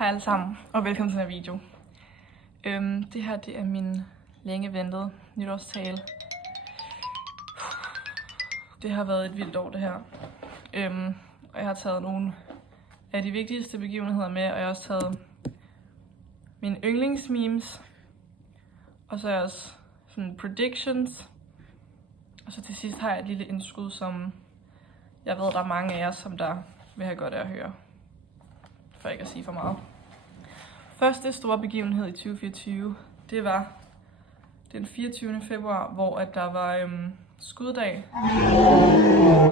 Hej alle sammen, og velkommen til den her video. Det her det er min længe ventede nytårstale. Det har været et vildt år det her. Og jeg har taget nogle af de vigtigste begivenheder med, og jeg har også taget mine yndlingsmemes. Og så er jeg også sådan predictions. Og så til sidst har jeg et lille indskud, som jeg ved, der er mange af jer, som der vil have godt af at høre. For ikke at sige for meget. Første store begivenhed i 2024, det var den 24. februar, hvor at der var skuddag.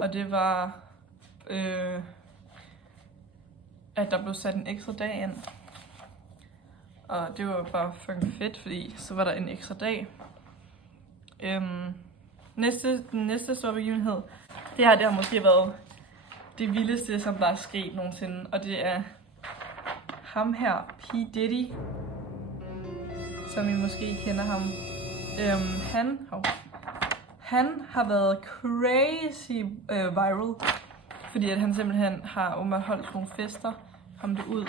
Og det var, at der blev sat en ekstra dag ind. Og det var bare fucking fedt, fordi så var der en ekstra dag. Næste store begivenhed, det har måske været det vildeste, som der er sket nogensinde. Og det er ham her, P. Diddy, som I måske kender ham. Han har været crazy viral, fordi at han simpelthen har holdt nogle fester, ham det ud.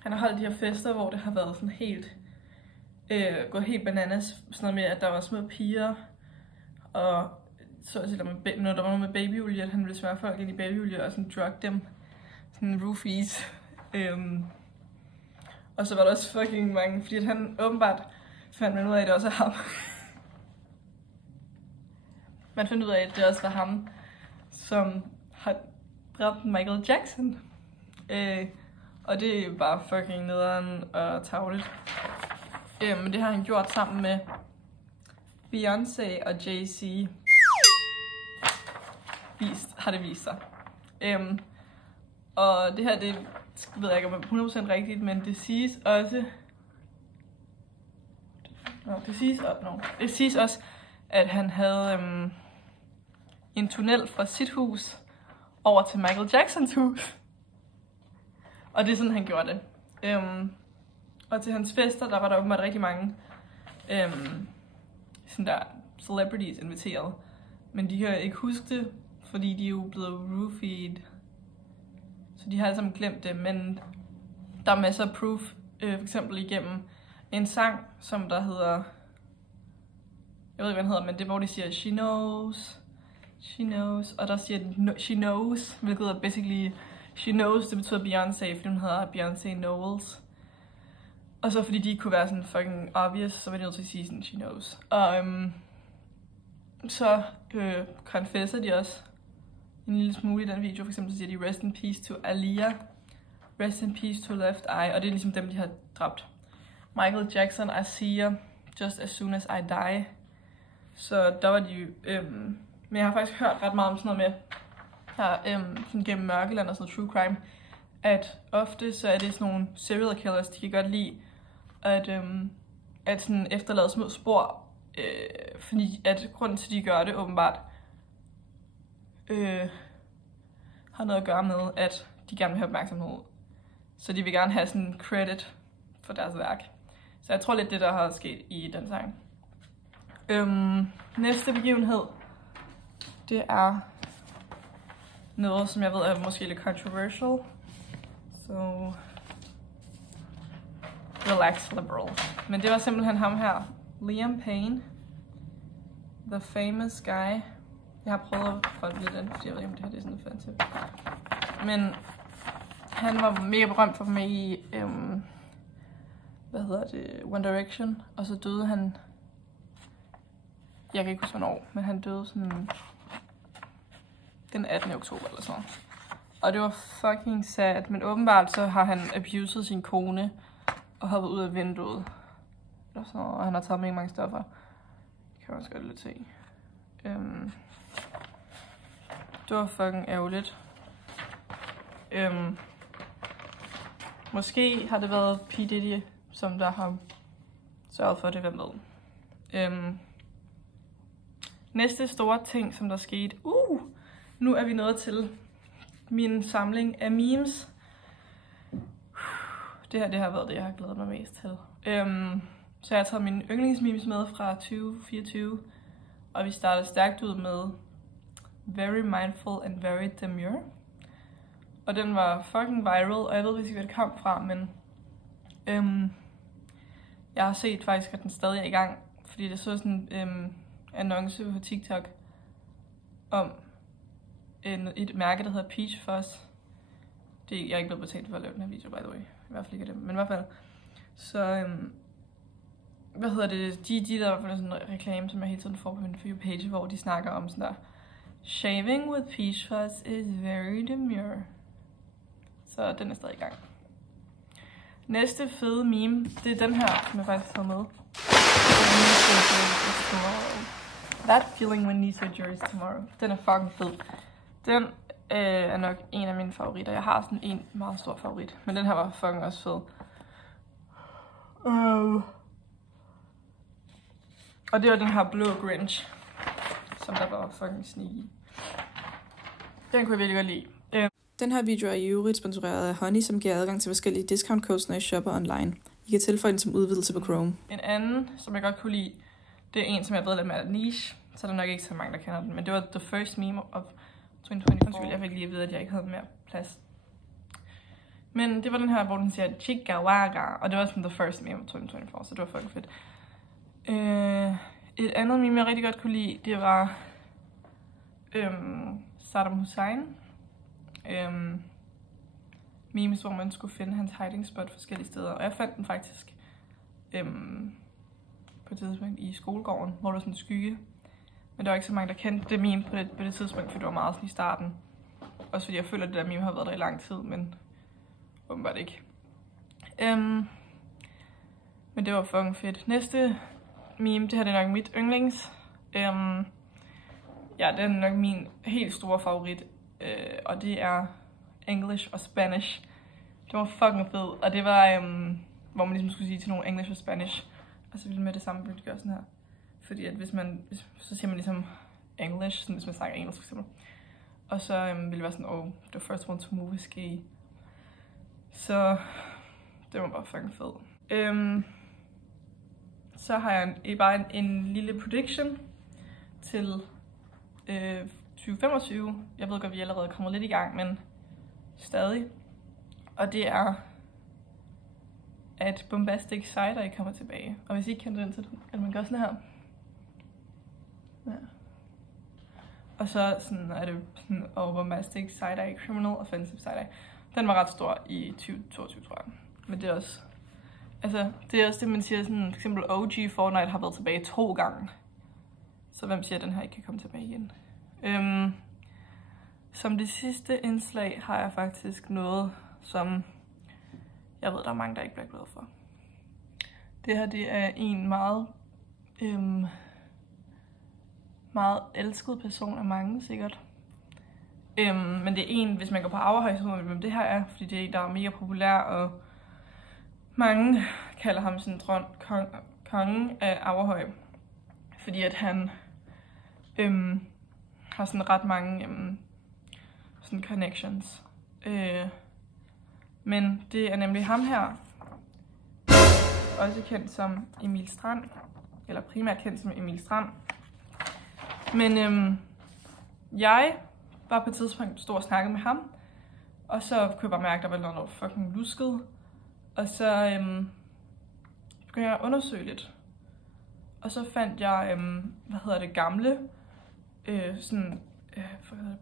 Han har holdt de her fester, hvor det har været sådan helt, gået helt bananas, sådan noget med, at der var små piger, og så at når der var noget med babyolie, at han ville smøre folk ind i babyolie og sådan drug dem, sådan roofies. Og så var der også fucking mange, fordi at han åbenbart fandt man ud af, at det også er ham. Man fandt ud af, at det også var ham, som har dræbt Michael Jackson. Og det er jo bare fucking nederen og tarveligt. Men det har han gjort sammen med Beyoncé og Jay-Z. Har det vist sig. Og det her, det ved jeg ikke om er 100% rigtigt, men det siges også... Det siges også, at han havde en tunnel fra sit hus over til Michael Jacksons hus. Og det er sådan, han gjorde det. Og til hans fester, der var der åbenbart rigtig mange sådan der celebrities inviteret. Men de kan ikke huske det, fordi de er jo blevet roofied. Så de har alle sammen glemt det, men der er masser af proof, for eksempel igennem en sang, som der hedder, jeg ved ikke, hvad den hedder, men det er, hvor de siger, she knows, og der siger de, she knows, hvilket er basically, she knows, det betyder Beyoncé, fordi hun hedder Beyoncé Knowles. Og så fordi de ikke kunne være sådan fucking obvious, så var de nødt til at sige sådan, she knows. Og så confesser de også en lille smule i den video. For eksempel så siger de, rest in peace to Aaliyah, rest in peace to Left Eye, og det er ligesom dem, de har dræbt. Michael Jackson, I see you, just as soon as I die. Så der var de jo, men jeg har faktisk hørt ret meget om sådan noget med, her sådan gennem Mørkeland og sådan noget true crime, at ofte så er det sådan nogle serial killers, de kan godt lide at sådan efterlade små spor, fordi at grunden til, at de gør det åbenbart, har noget at gøre med, at de gerne vil have opmærksomhed. Så de vil gerne have sådan credit for deres værk. Så jeg tror lidt, det der har sket i den sang. Næste begivenhed, det er noget, som jeg ved er måske lidt controversial. Så relax liberal. Men det var simpelthen ham her, Liam Payne, the famous guy. Jeg har prøvet at folde lidt ind, fordi jeg ved ikke, om det her det er sådan offensive. Men han var mega berømt for mig i, One Direction. Og så døde han, jeg kan ikke huske hvornår, men han døde sådan den 18. oktober eller sådan. Og det var fucking sad, men åbenbart så har han abused sin kone og hoppet ud af vinduet. Og han har taget mega mange stoffer. Det kan man også godt lidt se. Det var fucking ærgerligt. Måske har det været P. Diddy, som der har sørget for det, hvem ved. Næste store ting, som der skete. Nu er vi nået til min samling af memes. Det her det har været det, jeg har glædet mig mest til. Så jeg har taget mine yndlingsmemes med fra 2024. Og vi starter stærkt ud med Very Mindful and Very Demure. Og den var fucking viral, og jeg ved ikke, hvad det kom fra, men jeg har set faktisk, at den stadig er i gang, fordi det så sådan en annonce på TikTok om et mærke, der hedder Peach Fuzz. Jeg er ikke blevet betalt for at lave den her video, by the way. I hvert fald ikke af dem, men i hvert fald. Så, hvad hedder det? De der var sådan en reklame, som jeg hele tiden får på min For You page, hvor de snakker om sådan der: shaving with Peach Fuzz is very demure. Så den er stadig i gang. Næste fede meme, det er den her, som jeg faktisk har med. That feeling when knee surgery is tomorrow. Den er fucking fed. Den er nok en af mine favoritter. Jeg har sådan en meget stor favorit, men den her var fucking også fed. Og det var den her blå Grinch, som der var fucking sneaky. Den kunne jeg virkelig godt lide. Den her video er i øvrigt sponsoreret af Honey, som giver adgang til forskellige discount codes, når I shopper online. I kan tilføje den som udvidelse på Chrome. En anden, som jeg godt kunne lide, det er en, som jeg ved lidt mere niche, så der er nok ikke så mange, der kender den. Men det var The First Meme of 2024. Jeg fik lige at vide, at jeg ikke havde mere plads. Men det var den her, hvor den siger Chica Waga, og det var sådan The First Meme of 2024, så det var fucking fedt. Et andet meme, jeg rigtig godt kunne lide, det var Saddam Hussein. Memes, hvor man skulle finde hans hiding spot forskellige steder. Og jeg fandt den faktisk på et tidspunkt i skolegården, hvor der var sådan en skygge. Men der var ikke så mange, der kendte det meme på det tidspunkt, for det var meget sådan i starten. Også fordi jeg føler, at det der meme har været der i lang tid, men åbenbart ikke. Men det var fucking fedt. Næste meme, det her det er nok mit yndlings. Ja, det er nok min helt store favorit. Og det er English og Spanish. Det var fucking fedt. Og det var, hvor man ligesom skulle sige til nogle English og Spanish. Og så ville med det samme ville gøre sådan her. Fordi at så siger man ligesom English, sådan hvis man snakker engelsk for eksempel. Og så ville det være sådan, oh, the first one to move is gay. Så det var bare fucking fed. Så har jeg bare en lille prediction til 2025. Jeg ved godt, vi allerede er kommet lidt i gang, men stadig. Og det er, at Bombastic Side-Eye kommer tilbage. Og hvis I ikke kender den, så kan man gøre sådan her. Ja. Og så sådan, er det sådan, Bombastic Side-Eye Criminal Offensive Side-Eye. Den var ret stor i 2022, tror jeg. Men det er også, altså, det er også det, man siger, sådan, for eksempel OG Fortnite har været tilbage 2 gange. Så hvem siger, at den her ikke kan komme tilbage igen? Som det sidste indslag har jeg faktisk noget, som jeg ved, der er mange, der ikke bliver glade for. Det her, det er en meget elsket person af mange, sikkert. Men det er en, hvis man går på Averhøj, så ved man, hvem det her er, fordi det er en, der er mega populær, og mange kalder ham sådan kongen af Averhøj, fordi at han har sådan ret mange sådan connections. Men det er nemlig ham her, også kendt som Emil Strand, eller primært kendt som Emil Strand. Men jeg var på et tidspunkt stod og snakkede med ham, og så kunne jeg bare mærke, at der var noget fucking lusket. Og så begyndte jeg at undersøge lidt. Og så fandt jeg, gamle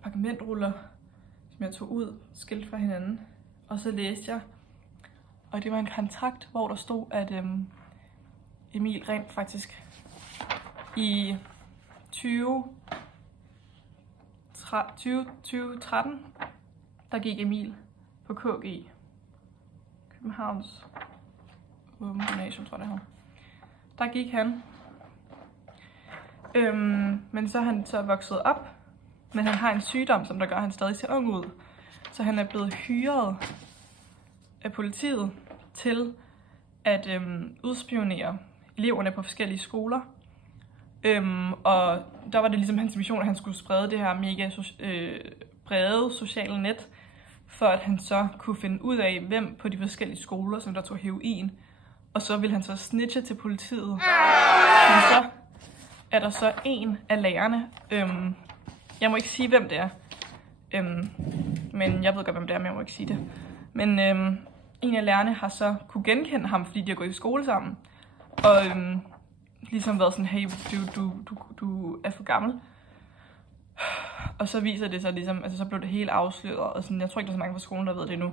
pergamentruller, som jeg tog ud, skilt fra hinanden. Og så læste jeg, og det var en kontrakt, hvor der stod, at Emil rent faktisk i 2013, der gik Emil på KG, Københavns Åben Gymnasium, tror jeg det her. Der gik han. Men så er han så vokset op, men han har en sygdom, som der gør, at han stadig ser ung ud. Så han er blevet hyret af politiet til at udspionere eleverne på forskellige skoler. Og der var det ligesom hans mission, at han skulle sprede det her mega brede sociale net, for at han så kunne finde ud af, hvem på de forskellige skoler, som der tog heroin. Og så ville han så snitche til politiet. Men så er der så en af lærerne. Jeg må ikke sige, hvem det er. men jeg ved godt, hvem det er, men jeg må ikke sige det. Men en af lærerne har så kunne genkende ham, fordi de har gået i skole sammen. Og ligesom været sådan, hey, du er for gammel. Og så viser det sig ligesom, altså så blev det helt afsløret, og sådan, jeg tror ikke, der er så mange på skolen, der ved det endnu.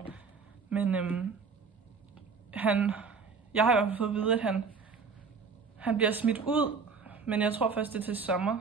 Men jeg har i hvert fald fået at vide, at han bliver smidt ud, men jeg tror først, det er til sommer.